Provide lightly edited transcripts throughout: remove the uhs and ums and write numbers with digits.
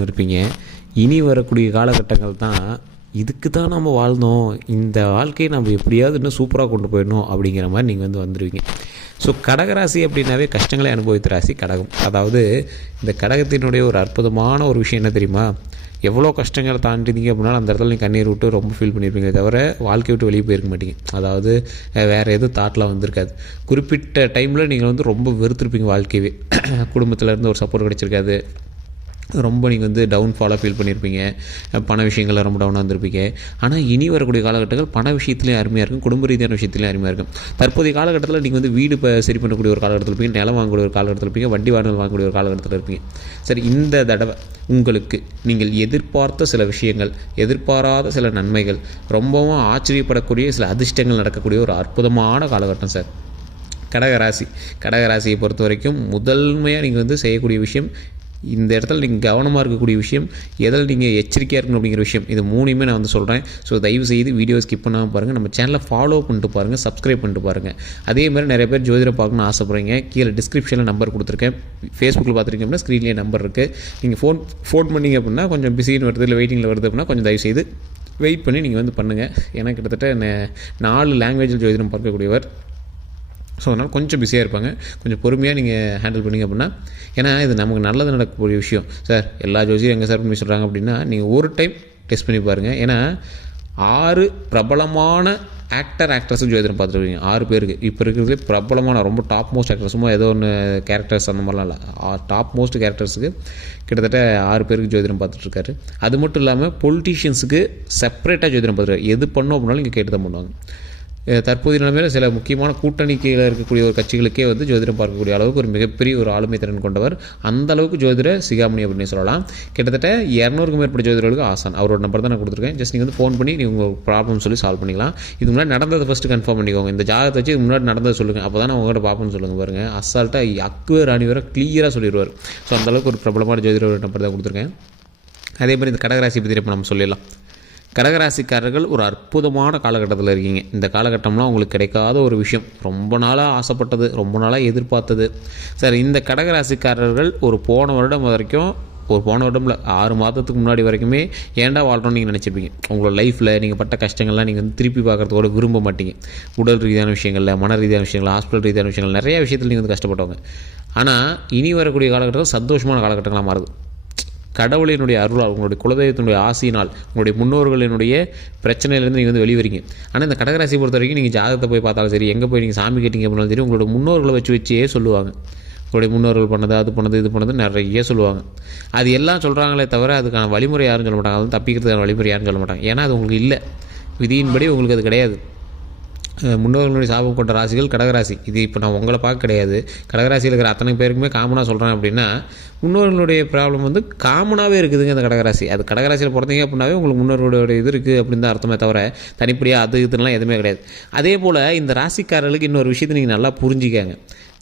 வாழ்ந்துன்னு இருப்பீங்க. இனி வரக்கூடிய காலகட்டங்கள் தான் இதுக்கு தான் நம்ம வாழ்ந்தோம், இந்த வாழ்க்கையை நம்ம எப்படியாவது இன்னும் சூப்பராக கொண்டு போயிடணும் அப்படிங்கிற மாதிரி நீங்கள் வந்துடுவீங்க. ஸோ கடகராசி அப்படின்னாவே கஷ்டங்களை அனுபவித்த ராசி கடகம். அதாவது இந்த கடகத்தினுடைய ஒரு அற்புதமான ஒரு விஷயம் என்ன தெரியுமா? எவ்வளோ கஷ்டங்களை தாண்டிங்க அப்படின்னாலும் அந்த இடத்துல நீங்கள் கண்ணீர் விட்டு ரொம்ப ஃபீல் பண்ணியிருப்பீங்க, தவிர வாழ்க்கை விட்டு வெளியே போயிருக்க மாட்டீங்க. அதாவது வேறு எதுவும் தாட்லாம் வந்திருக்காது. குறிப்பிட்ட டைமில் நீங்கள் ரொம்ப வெறுத்துருப்பீங்க வாழ்க்கையவே. குடும்பத்திலேருந்து ஒரு சப்போர்ட் கிடச்சிருக்காது, ரொம்ப நீங்கள் டவுன்ஃபாலாக ஃபீல் பண்ணியிருப்பீங்க, பண விஷயங்களில் ரொம்ப டவுனாக இருந்திருப்பீங்க. ஆனால் இனி வரக்கூடிய காலகட்டங்கள் பண விஷயத்துலேயும் அருமையாக இருக்கும், குடும்ப ரீதியான விஷயத்துலேயும் அருமையாக இருக்கும். தற்போதைய காலகட்டத்தில் நீங்கள் வீடு சரி பண்ணக்கூடிய ஒரு காலகட்டத்தில் இருப்பீங்க, நிலம் வாங்கக்கூடிய ஒரு காலகட்டத்தில் இருப்பீங்க, வண்டி வாகனம் வாங்கக்கூடிய ஒரு காலகட்டத்தில் இருப்பீங்க. சரி, இந்த தடவை உங்களுக்கு நீங்கள் எதிர்பார்த்த சில விஷயங்கள், எதிர்பாராத சில நன்மைகள், ரொம்பவும் ஆச்சரியப்படக்கூடிய சில அதிர்ஷ்டங்கள் நடக்கக்கூடிய ஒரு அற்புதமான காலகட்டம் சார் கடகராசியை பொறுத்த வரைக்கும் முதன்மையாக நீங்கள் செய்யக்கூடிய விஷயம், இந்த இடத்துல நீங்கள் கவனமாக இருக்கக்கூடிய விஷயம், எதில் நீங்கள் எச்சரிக்கையாக இருக்கணும் அப்படிங்கிற விஷயம், இது மூணுமே நான் சொல்கிறேன். ஸோ தயவு செய்து வீடியோ ஸ்கிப் பண்ணாமல் பாருங்கள், நம்ம சேனலை ஃபாலோ பண்ணிட்டு பாருங்கள், சப்ஸ்கிரைப் பண்ணிட்டு பாருங்கள். அதே மாதிரி நிறைய பேர் ஜோதிடம் பார்க்கணும்னு ஆசைப்படுறீங்க, கீழே டிஸ்கிரிப்ஷனில் நம்பர் கொடுத்துருக்கேன். ஃபேஸ்புக்கில் பார்த்துருக்கீங்க அப்படின்னா ஸ்க்ரீன்லேயே நம்பர் இருக்குது. நீங்கள் ஃபோன் பண்ணிங்க அப்படின்னா கொஞ்சம் பிஸின்னு வருது, இல்லை வெயிட்டிங்கில் வருது அப்படின்னா கொஞ்சம் தயவு செய்து வெயிட் பண்ணி நீங்கள் பண்ணுங்கள். ஏன்னா கிட்டத்தட்ட 4 லாங்குவேஜில் ஜோதிடம் பார்க்கக்கூடியவர். ஸோ அதனால் கொஞ்சம் பிஸியாக இருப்பாங்க, கொஞ்சம் பொறுமையாக நீங்கள் ஹேண்டில் பண்ணிங்க அப்படின்னா, ஏன்னா இது நமக்கு நல்லது நடக்கக்கூடிய விஷயம் சார். எல்லா ஜோசியும் எங்கே சார் பண்ணி சொல்கிறாங்க அப்படின்னா, நீங்கள் ஒரு டைம் டெஸ்ட் பண்ணி பாருங்கள். ஏன்னா 6 பிரபலமான ஆக்ட்ரஸும் ஜோதிடம் பார்த்துருக்கீங்க. 6 பேருக்கு இப்போ இருக்கிறதுலே பிரபலமான ரொம்ப டாப் மோஸ்ட் ஆக்ட்ரஸுமோ ஏதோ ஒன்று கேரக்டர்ஸ் அந்த மாதிரிலாம் இல்லை, டாப் மோஸ்ட் கேரக்டர்ஸுக்கு கிட்டத்தட்ட 6 பேருக்கு ஜோதிடம் பார்த்துட்ருக்காரு. அது மட்டும் இல்லாமல் பொலிட்டீஷியன்ஸுக்கு செப்பரேட்டாக ஜோதிடம் பார்த்துருக்காரு. எது பண்ணோம் அப்படின்னாலும் இங்கே கேட்டு தான் பண்ணுவாங்க. தற்போதைய நிலைமையில் சில முக்கியமான கூட்டணிக்கையில் இருக்கக்கூடிய ஒரு கட்சிகளுக்கே ஜோதிடம் பார்க்கக்கூடிய அளவுக்கு ஒரு மிகப்பெரிய ஒரு ஆளுமை திறன் கொண்டவர். அந்த அளவுக்கு ஜோதிட சிகாமணி அப்படின்னு சொல்லலாம். கிட்டத்தட்ட 200க்கும் மேற்பட்ட ஜோதிடர்களுக்கு ஆசான். அவரோட நம்பர் தான் நான் கொடுத்துருக்கேன். ஜஸ்ட் நீங்கள் ஃபோன் பண்ணி நீங்கள் உங்கள் ப்ராப்ளம் சொல்லி சால்வ் பண்ணிக்கலாம். இது முன்னாடி நடந்ததை ஃபஸ்ட்டு கன்ஃபார்ம் பண்ணிக்கோங்க. இந்த ஜாதகத்தை வச்சு இது முன்னாடி நடந்ததை சொல்லுங்கள், அப்போ தான் உங்கள்கிட்ட பார்ப்போம்னு சொல்லுங்கள். பாருங்கள், அசால்ட்டாக அக்குவே ராணி வர கிளியராக சொல்லிடுவார். ஸோ அந்தளவுக்கு ஒரு பிரபலமான ஜோதிடர் நம்பர் தான் கொடுத்துருக்கேன். அதே மாதிரி இந்த கடகராசி பற்றி இப்போ நம்ம சொல்லிடலாம். கடகராசிக்காரர்கள் ஒரு அற்புதமான காலகட்டத்தில் இருக்கீங்க. இந்த காலகட்டம்லாம் உங்களுக்கு கிடைக்காத ஒரு விஷயம், ரொம்ப நாளாக ஆசைப்பட்டது, ரொம்ப நாளாக எதிர்பார்த்தது. சார், இந்த கடகராசிக்காரர்கள் போன வருடம் வரைக்கும், போன வருடம்ல 6 மாதத்துக்கு முன்னாடி வரைக்குமே ஏன்டா வாழ்கிறோன்னு நீங்கள் நினச்சிப்பீங்க. உங்களோட லைஃப்பில் நீங்கள் பட்ட கஷ்டங்கள்லாம் நீங்கள் திருப்பி பார்க்குறதோட விரும்ப மாட்டீங்க. உடல் ரீதியான விஷயங்களில், மன ரீதியான விஷயங்கள், ஹாஸ்பிட்டல் ரீதியான விஷயங்கள், நிறைய விஷயத்தில் நீங்கள் கஷ்டப்பட்டவங்க. ஆனால் இனி வரக்கூடிய காலகட்டத்தில் சந்தோஷமான காலகட்டங்களாக மாறுது. கடவுளினுடைய அருளால், உங்களுடைய குலதெய்வத்தினுடைய ஆசையினால், உங்களுடைய முன்னோர்களினுடைய பிரச்சனையிலேருந்து நீங்கள் வெளிவரீங்க. ஆனால் இந்த கடகராசியை பொறுத்த வரைக்கும் நீங்கள் ஜாதகத்தை போய் பார்த்தாலும் சரி, எங்கே போய் நீங்கள் சாமி கேட்டிங்க அப்படின்னாலும் சரி, உங்களோட முன்னோர்களை வச்சே சொல்லுவாங்க. உங்களுடைய முன்னோர்கள் பண்ணது, அது பண்ணது, இது பண்ணது நிறைய சொல்லுவாங்க. அது எல்லாம் சொல்கிறாங்களே தவிர அதுக்கான வழிமுறை யாரும் சொல்ல மாட்டாங்க. அதுவும் தப்பிக்கிறதுக்கான வழிமுறை யாரும் சொல்ல மாட்டாங்க. ஏன்னா அது உங்களுக்கு இல்லை, விதியின்படி உங்களுக்கு அது கிடையாது. முன்னோர்களுடைய சாபம் கொண்ட ராசிகள் கடகராசி. இது இப்போ நான் உங்களை பார்க்க கிடையாது, கடகராசியில் இருக்கிற அத்தனை பேருக்குமே காமனாக சொல்கிறேன். அப்படின்னா முன்னோர்களுடைய ப்ராப்ளம் காமனாகவே இருக்குதுங்க அந்த கடகராசி. அது கடகராசியில் பிறந்தீங்க அப்படின்னாவே உங்களுக்கு முன்னோர்களுடைய இது இருக்குது அப்படின்னு தான் அர்த்தமே தவிர தனிப்படியாக அது இதுலாம் எதுவுமே கிடையாது. அதே போல் இந்த ராசிக்காரர்களுக்கு இன்னொரு விஷயத்தை நீங்கள் நல்லா புரிஞ்சிக்காங்க.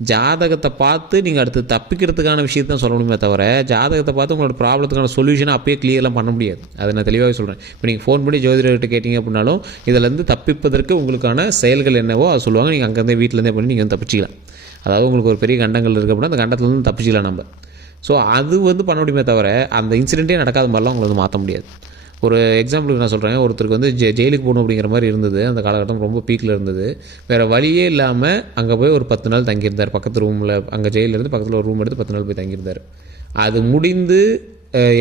ஜாதகத்தை பார்த்து நீங்கள் அடுத்து தப்பிக்கிறதுக்கான விஷயத்தை தான் சொல்ல முடியுமே தவிர, ஜாதகத்தை பார்த்து உங்களோட ப்ராப்ளத்துக்கான சொல்யூஷனை அப்பயே கிளியர்லாம் பண்ண முடியாது. அதை நான் தெளிவாக சொல்கிறேன். இப்போ நீங்கள் ஃபோன் பண்ணி ஜோதிடர்கிட்ட கேட்டிங்க அப்படின்னாலும் இதிலேருந்து தப்பிப்பதற்கு உங்களுக்கான செயல்கள் என்னவோ அதை சொல்லுவாங்க. நீங்கள் அங்கேருந்தே வீட்டிலேருந்தே பண்ணி நீங்கள் தப்பிச்சிக்கலாம். அதாவது உங்களுக்கு ஒரு பெரிய கண்டங்கள் இருக்குது அப்படின்னா அந்த கண்டத்துலேருந்து தப்பிச்சிக்கலாம் நம்ம. ஸோ அது பண்ண முடியுமே தவிர அந்த இன்சிடென்ட்டே நடக்காத மாதிரிலாம் உங்களை மாற்ற முடியாது. ஒரு எக்ஸாம்பிளுக்கு நான் சொல்கிறேன். ஒருத்தருக்கு ஜெயிலுக்கு போகணும் அப்படிங்கிற மாதிரி இருந்தது. அந்த காலகட்டம் ரொம்ப பீக்கில் இருந்தது. வேறு வழியே இல்லாமல் அங்கே போய் ஒரு 10 நாள் தங்கியிருந்தார். பக்கத்து ரூமில், அங்கே ஜெயிலிருந்து பக்கத்தில் ஒரு ரூம் எடுத்து 10 நாள் போய் தங்கியிருந்தார். அது முடிந்து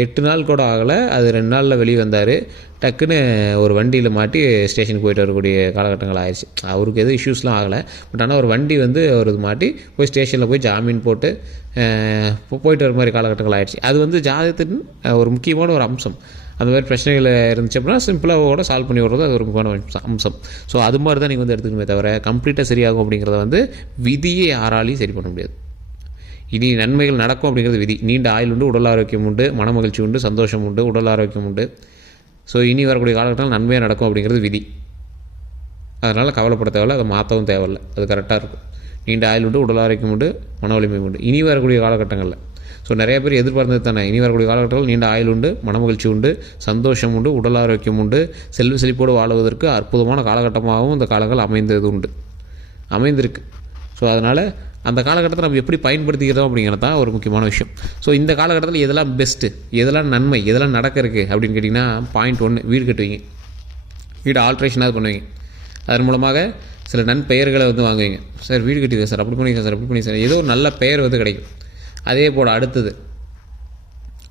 8 நாள் கூட ஆகலை. அது 2 நாளில் வெளியே வந்தார். டக்குன்னு ஒரு வண்டியில் மாட்டி ஸ்டேஷனுக்கு போயிட்டு வரக்கூடிய காலகட்டங்கள் ஆயிடுச்சு. அவருக்கு எதுவும் இஷ்யூஸ்லாம் ஆகலை. பட் ஆனால் ஒரு வண்டி அவர் மாட்டி போய் ஸ்டேஷனில் போய் ஜாமீன் போட்டு போயிட்டு வர மாதிரி காலகட்டங்கள் ஆயிடுச்சு. அது ஜாதகத்தின் ஒரு முக்கியமான ஒரு அம்சம். அந்த மாதிரி பிரச்சனைகள் இருந்துச்சு அப்படின்னா சிம்பிளாக கூட சால்வ் பண்ணி விடுறது அது ஒரு முக்கியமான அம்சம். ஸோ அது மாதிரி தான் நீங்கள் எடுத்துக்கணுமே தவிர கம்ப்ளீட்டாக சரியாகும் அப்படிங்கிறத விதியை யாராலையும் சரி பண்ண முடியாது. இனி நன்மைகள் நடக்கும் அப்படிங்கிறது விதி. நீண்ட ஆயுள் உண்டு, உடல் ஆரோக்கியம் உண்டு, மன மகிழ்ச்சி உண்டு, சந்தோஷம் உண்டு, உடல் ஆரோக்கியம் உண்டு. ஸோ இனி வரக்கூடிய காலகட்டத்தில் நன்மையாக நடக்கும் அப்படிங்கிறது விதி. அதனால் கவலைப்பட தேவையில்லை, அதை மாற்றவும் தேவையில்லை. அது கரெக்டாக இருக்கும். நீண்ட ஆயுள் உண்டு, உடல் ஆரோக்கியம் உண்டு, மன வலிமை உண்டு இனி வரக்கூடிய காலகட்டங்களில். ஸோ நிறைய பேர் எதிர்பார்த்தது தானே. இனி வரக்கூடிய காலகட்டத்தில் நீண்ட ஆயுள் உண்டு, மனமகிழ்ச்சி உண்டு, சந்தோஷம் உண்டு, உடல் ஆரோக்கியம் உண்டு, செல்வ செழிப்போடு வாழுவதற்கு அற்புதமான காலகட்டமாகவும் இந்த காலங்கள் அமைந்திருக்கு. ஸோ அதனால் அந்த காலகட்டத்தை நம்ம எப்படி பயன்படுத்திக்கிறோம் அப்படிங்கிறது தான் ஒரு முக்கியமான விஷயம். ஸோ இந்த காலகட்டத்தில் எதெல்லாம் பெஸ்ட்டு, எதெல்லாம் நன்மை, எதெல்லாம் நடக்க இருக்குது அப்படின்னு கேட்டிங்கன்னா, பாயிண்ட் 1, வீடு கட்டுவீங்க, வீடு ஆல்ட்ரேஷனாக பண்ணுவீங்க. அதன் மூலமாக சில நன்பெயர்களை வந்து வாங்குவீங்க. சார் வீடு கட்டிடுங்க சார், அப்படி பண்ணிங்க சார், அப்படி பண்ணி சார், ஏதோ ஒரு நல்ல பெயர் வந்து கிடைக்கும். அதே போல் அடுத்தது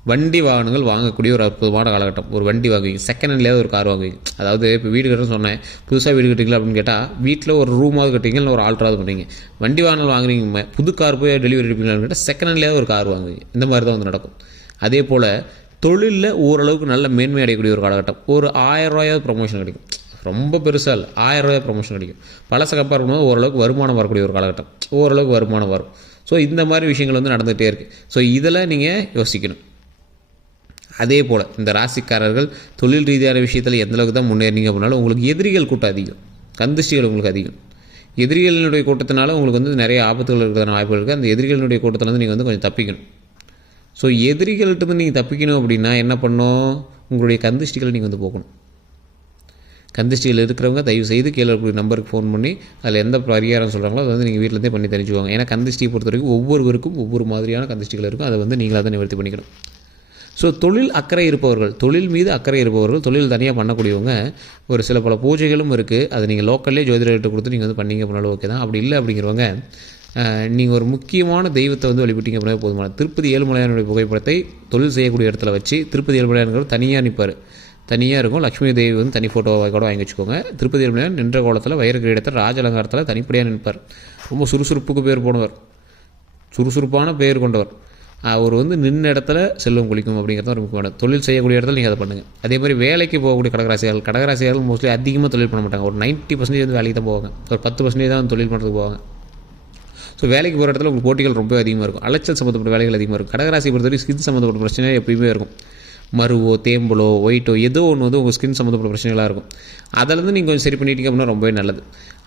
வண்டி வாகனங்கள் வாங்கக்கூடிய ஒரு அற்புதமான காலகட்டம். ஒரு வண்டி வாங்குவீங்க, செகண்ட் ஹேண்ட்லேயாவது ஒரு கார் வாங்குவீங்க. அதாவது இப்போ வீடு கட்டுறேன்னு சொன்னேன், புதுசாக வீடு கட்டிங்களா அப்படின்னு கேட்டால் வீட்டில் ஒரு ரூமாவது கட்டிங்க, இல்லை ஒரு ஆல்ட்ராவது பண்ணுவீங்க. வண்டி வாகனங்கள் வாங்குறீங்க, புது கார் போய் டெலிவரி எடுப்பீங்களான்னு கேட்டால் செகண்ட் ஹேண்ட்லேயாவது ஒரு கார் வாங்குவீங்க. இந்த மாதிரி தான் வந்து நடக்கும். அதே போல் தொழிலில் ஓரளவுக்கு நல்ல மேன்மை அடையக்கூடிய ஒரு காலகட்டம். ஒரு 1000 ரூபாயாவது ப்ரொமோஷன் கிடைக்கும். ரொம்ப பெருசாக இல்லை, 1000 ரூபாய் ப்ரொமோஷன் கிடைக்கும். பழசை கம்பேர் பண்ணும்போது ஓரளவுக்கு வருமானம் வரக்கூடிய ஒரு காலகட்டம், ஓரளவுக்கு வருமானம் வரும். ஸோ இந்த மாதிரி விஷயங்கள் வந்து நடந்துகிட்டே இருக்குது. ஸோ இதில் நீங்கள் யோசிக்கணும். அதே போல் இந்த ராசிக்காரர்கள் தொழில் ரீதியான விஷயத்தில் எந்தளவுக்கு தான் முன்னேறிங்க அப்படின்னாலும் உங்களுக்கு எதிரிகள் கூட்டம் அதிகம், கந்திஷ்டிகள் உங்களுக்கு அதிகம். எதிரிகளினுடைய கூட்டத்தினால உங்களுக்கு வந்து நிறைய ஆபத்துகள் இருக்கிறதான வாய்ப்புகள் இருக்குது. அந்த எதிரிகளினுடைய கூட்டத்தில் வந்து நீங்கள் வந்து கொஞ்சம் தப்பிக்கணும். ஸோ எதிரிகள்கிட்ட நீங்கள் தப்பிக்கணும் அப்படின்னா என்ன பண்ணணும், உங்களுடைய கந்திஷ்டிகளை நீங்கள் வந்து போக்கணும். கந்திஷ்டிகள் இருக்கிறவங்க தயவு செய்து கீழே இருக்கிற நம்பருக்கு ஃபோன் பண்ணி அதில் எந்த பரிகாரம் சொல்கிறாங்களோ அதை வந்து நீங்கள் வீட்டிலேருந்தே பண்ணி தெரிஞ்சுக்குவாங்க. ஏன்னா கந்திஷ்டியை பொறுத்த வரைக்கும் ஒவ்வொருவருக்கும் ஒவ்வொரு மாதிரியான கந்திஷ்டிகள் இருக்கும். அதை வந்து நீங்களாக தான் நிவர்த்தி பண்ணிக்கணும். ஸோ தொழில் அக்கறை இருப்பவர்கள், தொழில் மீது அக்கறை இருப்பவர்கள், தொழில் தனியாக பண்ணக்கூடியவங்க ஒரு சில பல பூஜைகளும் இருக்குது. அதை நீங்கள் லோக்கல்லே ஜோதிடர்கிட்ட கொடுத்து நீங்கள் வந்து பண்ணிங்க அப்படின்னாலும் ஓகே தான். அப்படி இல்லை அப்படிங்கிறவங்க நீங்கள் ஒரு முக்கியமான தெய்வத்தை வந்து வழிபட்டீங்க அப்படின்னா போதுமான. திருப்பதி ஏழுமலையானுடைய புகைப்படத்தை தொழில் செய்யக்கூடிய இடத்துல வச்சு, திருப்பதி ஏழுமலையான்கள் தனியாக நிற்பார், தனியாக இருக்கும். லக்ஷ்மி தேவி வந்து தனி ஃபோட்டோவை கூட வாங்கி வச்சுக்கோங்க. திருப்பதி ஏழுமலையான் நின்ற கோலத்தில் வயிறு கிரீடத்தில் ராஜ அலங்காரத்தில் தனிப்படியாக நிற்பார். ரொம்ப சுறுசுறுப்புக்கு பேர் போனவர், சுறுசுறுப்பான பேர் கொண்டவர். அவர் வந்து நின்ன இடத்துல செல்வம் குளிக்கும் அப்படிங்கிறது ஒரு முக்கியமான. தொழில் செய்யக்கூடிய இடத்துல நீங்கள் அதை பண்ணுங்கள். அதே மாதிரி வேலைக்கு போகக்கூடிய கடகராசிகள் மோஸ்ட்லி அதிகமாக தொழில் பண்ண மாட்டாங்க. ஒரு 90% வந்து வேலைக்கு தான் போவாங்க, ஒரு 10% தான் தொழில் பண்ணுறதுக்கு போவாங்க. ஸோ வேலைக்கு போகிற இடத்துல உங்களுக்கு போட்டிகள் ரொம்ப அதிகமாக இருக்கும், அலைச்சல் சம்மந்தப்பட்ட வேலைகள் அதிகமாக இருக்கும். கடகராசி பொறுத்தவரை ஸ்கின் சம்மந்தப்பட்ட பிரச்சனை எப்பயுமே இருக்கும். மருவோ தேம்பலோ ஒயிட்டோ ஏதோ ஒன்று வந்து உங்கள் ஸ்கின் சம்மந்தப்பட்ட பிரச்சனைகளாக இருக்கும். அதிலேருந்து நீங்கள் கொஞ்சம் சரி பண்ணிட்டீங்க அப்படின்னா ரொம்பவே நல்லது.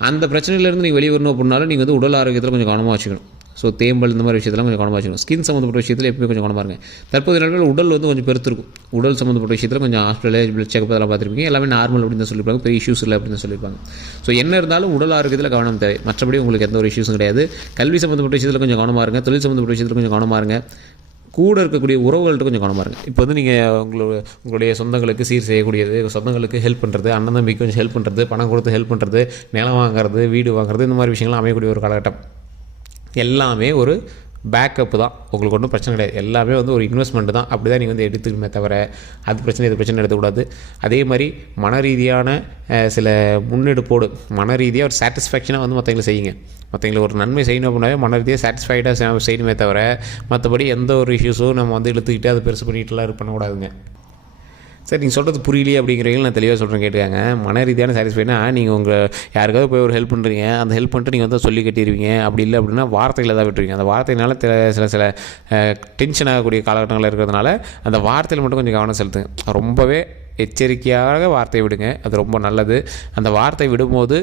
அந்த பிரச்சனையிலேருந்து நீங்கள் வெளியே வரணும் அப்படின்னாலும் நீங்கள் வந்து உடல் ஆரோக்கியத்தில் கொஞ்சம் கவனமாக வச்சுக்கணும். ஸோ தேம்பல் இந்த மாதிரி விஷயத்தெல்லாம் கொஞ்சம் கவனமாக வச்சுக்கணும். ஸ்கின் சம்மந்தப்பட்ட விஷயத்தில் எப்பவுமே கொஞ்சம் கவனமாக இருங்க. தற்போதைய நாட்கள் உடல் வந்து கொஞ்சம் பெருத்திருக்கும். உடல் சம்மந்தப்பட்ட விஷயத்தில் கொஞ்சம் ஹாஸ்பிட்டலில் பிளட் செக்அப் அதெல்லாம் பார்த்துருப்பீங்க. எல்லாமே நார்மல் அப்படின்னு தான் சொல்லியிருப்பாங்க, பெரிய இஷ்யூஸ் இல்லை அப்படின்னு தான் சொல்லியிருப்பாங்க. ஸோ என்ன இருந்தாலும் உடல் ஆரோக்கியத்தில் கவனம் தேவை. மற்றபடி உங்களுக்கு எந்த ஒரு இஷ்யூஸும் கிடையாது. கல்வி சம்மந்தப்பட்ட விஷயத்தில் கொஞ்சம் கவனமாக இருங்க. தொழில் சம்மந்தப்பட்ட விஷயத்தில் கொஞ்சம் கவனமாக இருங்க. கூட இருக்கக்கூடிய உறவுகள்கிட்ட கொஞ்சம் கவனமாக இருங்க. இப்போ வந்து நீங்கள் உங்களுடைய சொந்தங்களுக்கு சீர் செய்யக்கூடியது, சொந்தங்களுக்கு ஹெல்ப் பண்ணுறது, அண்ணன் தம்பிக்கு கொஞ்சம் ஹெல்ப் பண்ணுறது, பணம் கொடுத்து ஹெல்ப் பண்ணுறது, நிலம் வாங்குறது, வீடு வாங்குறது, இந்த மாதிரி விஷயங்கள்லாம் அமையக்கூடிய ஒரு காலகட்டம். எல்லாமே ஒரு பேக்கப்பு தான், உங்களுக்கு ஒன்றும் பிரச்சனை கிடையாது. எல்லாமே வந்து ஒரு இன்வெஸ்ட்மெண்ட் தான். அப்படி தான் நீங்கள் வந்து எடுத்துக்கணுமே தவிர அது பிரச்சனை இது பிரச்சனை எடுத்துக்கூடாது. அதே மாதிரி மன ரீதியான சில முன்னெடுப்போடு மன ரீதியாக ஒரு சாட்டிஸ்ஃபேக்ஷனாக வந்து மற்றவங்களை செய்யுங்க. மற்றவங்களுக்கு ஒரு நன்மை செய்யணும் அப்படின்னாவே மன ரீதியாக சாட்டிஸ்ஃபைடாக செய்யணுமே தவிர மற்றபடி எந்த ஒரு இஷ்யூஸும் நம்ம வந்து இழுத்துக்கிட்டு அதை பெருசு பண்ணிட்டுலாம் பண்ணக்கூடாதுங்க. சார் நீங்கள் சொல்கிறது புரியலையே அப்படிங்கிறவங்க நான் தெளிவாக சொல்கிறேன், கேட்டுக்காங்க. மன ரீதியான சாட்டிஸ்ஃபைனா நீங்கள் உங்கள் யாருக்காவது போய் ஒரு ஹெல்ப் பண்ணுறீங்க, அந்த ஹெல்ப் பண்ணிட்டு நீங்கள் வந்து சொல்லி கட்டிடுவீங்க. அப்படி இல்லை அப்படின்னா வார்த்தைகளை தான் விட்டுருவீங்க. அந்த வார்த்தையினால சில டென்ஷன் ஆகக்கூடிய காலகட்டங்கள் இருக்கிறதுனால அந்த வார்த்தையில் மட்டும் கொஞ்சம் கவனம் செலுத்துங்க. ரொம்பவே எச்சரிக்கையாக வார்த்தையை விடுங்க, அது ரொம்ப நல்லது. அந்த வார்த்தை விடும்போது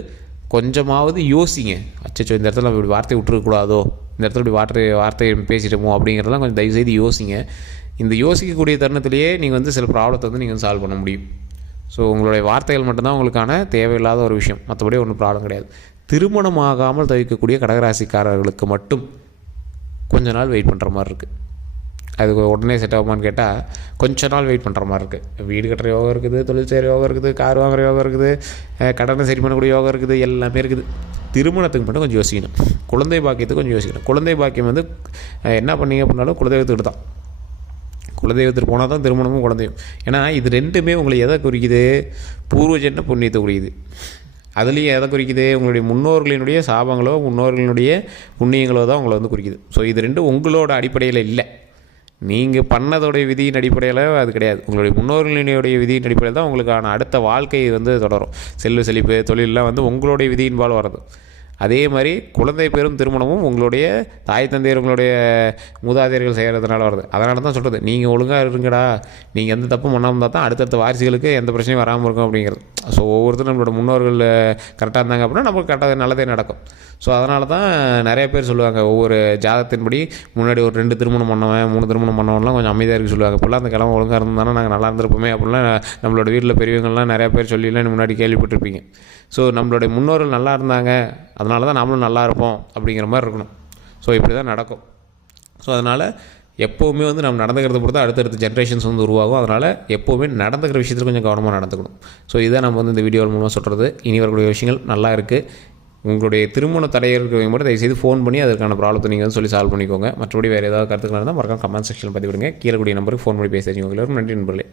கொஞ்சமாவது யோசிங்க. அச்சோ இந்த இடத்துல நம்ம இப்படி வார்த்தை விட்டுருக்கூடாதோ, இந்த இடத்துல இப்படி வார்த்தை பேசிட்டோமோ அப்படிங்கிறதெல்லாம் கொஞ்சம் தயவுசெய்து யோசிங்க. இந்த யோசிக்கக்கூடிய தருணத்திலேயே நீங்கள் வந்து சில ப்ராப்ளத்தை வந்து நீங்கள் சால்வ் பண்ண முடியும். ஸோ உங்களுடைய வார்த்தைகள் மட்டும்தான் உங்களுக்கான தேவையில்லாத ஒரு விஷயம், மற்றபடி ஒன்றும் ப்ராப்ளம் கிடையாது. திருமணமாகாமல் தவிர்க்கக்கூடிய கடகராசிக்காரர்களுக்கு மட்டும் கொஞ்ச நாள் வெயிட் பண்ணுற மாதிரி இருக்குது. அது உடனே செட் ஆகுமான்னு கேட்டால் கொஞ்ச நாள் வெயிட் பண்ணுற மாதிரி இருக்குது. வீடு கட்டுற யோகம் இருக்குது, தொழில் செய்கிற யோகம் இருக்குது, கார் வாங்குகிற யோகம் இருக்குது, கடனை சரி பண்ணக்கூடிய யோகம் இருக்குது, எல்லாமே இருக்குது. திருமணத்துக்கு மட்டும் கொஞ்சம் யோசிக்கணும். குழந்தை பாக்கியத்துக்கு கொஞ்சம் யோசிக்கணும். குழந்தை பாக்கியம் வந்து என்ன பண்ணீங்க அப்படின்னாலும் குலதெய்வத்துக்கிட்ட தான். குலதெய்வத்துக்கு போனால் தான் திருமணமும் குழந்தையும். ஏன்னா இது ரெண்டுமே உங்களை எதை குறிக்குது, பூர்வஜன்ம புண்ணியத்தை குறிக்குது. அதுலேயும் எதை குறிக்குது, உங்களுடைய முன்னோர்களினுடைய சாபங்களோ முன்னோர்களினுடைய புண்ணியங்களோ தான் உங்களை வந்து குறிக்குது. ஸோ இது ரெண்டும் உங்களோட அடிப்படையில் இல்லை, நீங்கள் பண்ணதோடைய விதியின் அடிப்படையில் அது கிடையாது. உங்களுடைய முன்னோர்களினுடைய விதியின் அடிப்படையில் தான் உங்களுக்கான அடுத்த வாழ்க்கை வந்து தொடரும். செல்வ செழிப்பு தொழிலெலாம் வந்து உங்களுடைய விதியின்பால் வர்றது. அதே மாதிரி குழந்தை பெறும் திருமணமும் உங்களுடைய தாய் தந்தையர் உங்களுடைய மூதாதையர்கள் செய்கிறதுனால வருது. அதனால தான் சொல்கிறது, நீங்கள் ஒழுங்காக இருங்கடா, நீங்கள் எந்த தப்பும் பண்ணாமல் இருந்தால் தான் அடுத்தடுத்த வாரிசுகளுக்கு எந்த பிரச்சனையும் வராமல் இருக்கும் அப்படிங்கிறது. ஸோ ஒவ்வொருத்தரும் நம்மளோட முன்னோர்கள் கரெக்டாக இருந்தாங்க அப்படின்னா நமக்கு கரெக்டாக நல்லதே நடக்கும். ஸோ அதனால தான் நிறைய பேர் சொல்லுவாங்க, ஒவ்வொரு ஜாதகத்தின்படி முன்னாடி ஒரு 2 திருமணம் பண்ணவன் 3 திருமணம் பண்ணவன்லாம் கொஞ்சம் அமைதியாக இருக்கு சொல்லுவாங்க. இப்போல்லாம் அந்த கிழமை ஒழுங்காக இருந்தானா நாங்கள் நல்லா இருந்திருப்போமே அப்படிலாம் நம்மளோட வீட்டில் பெரியவங்கள்லாம் நிறையா பேர் சொல்லிலாம் முன்னாடி கேள்விப்பட்டிருப்பீங்க. ஸோ நம்மளுடைய முன்னோர்கள் நல்லா இருந்தாங்க, அதனால தான் நாமளும் நல்லா இருப்போம் அப்படிங்கிற மாதிரி இருக்கணும். ஸோ இப்படி தான் நடக்கும். ஸோ அதனால் எப்போவுமே வந்து நம்ம நடந்துக்கிறத பொறுத்து அடுத்தடுத்த ஜென்ரேஷன்ஸ் வந்து உருவாகும். அதனால் எப்போவுமே நடந்துக்கிற விஷயத்தில் கொஞ்சம் கவனமாக நடந்துக்கணும். ஸோ இதை நம்ம வந்து இந்த வீடியோ மூலமாக சொல்கிறது. இனி வரக்கூடிய விஷயங்கள் நல்லா இருக்குது. உங்களுடைய திருமண தடையாக இருக்கிறவங்க மட்டும் தயவுசெய்து ஃபோன் பண்ணி அதற்கான ப்ராப்ளத்தை நீங்கள் வந்து சொல்லி சால்வ் பண்ணிக்கோங்க. மற்றபடி வேறு ஏதாவது கருத்துக்கள் இருந்தால் மறக்காம கமெண்ட் செக்ஷனில் பதிவிடுங்க. கீழே கூடிய நம்பருக்கு ஃபோன் பண்ணி பேசி தெரிஞ்சுக்கோங்க. எல்லாருக்கும் நன்றி நண்பர்களே.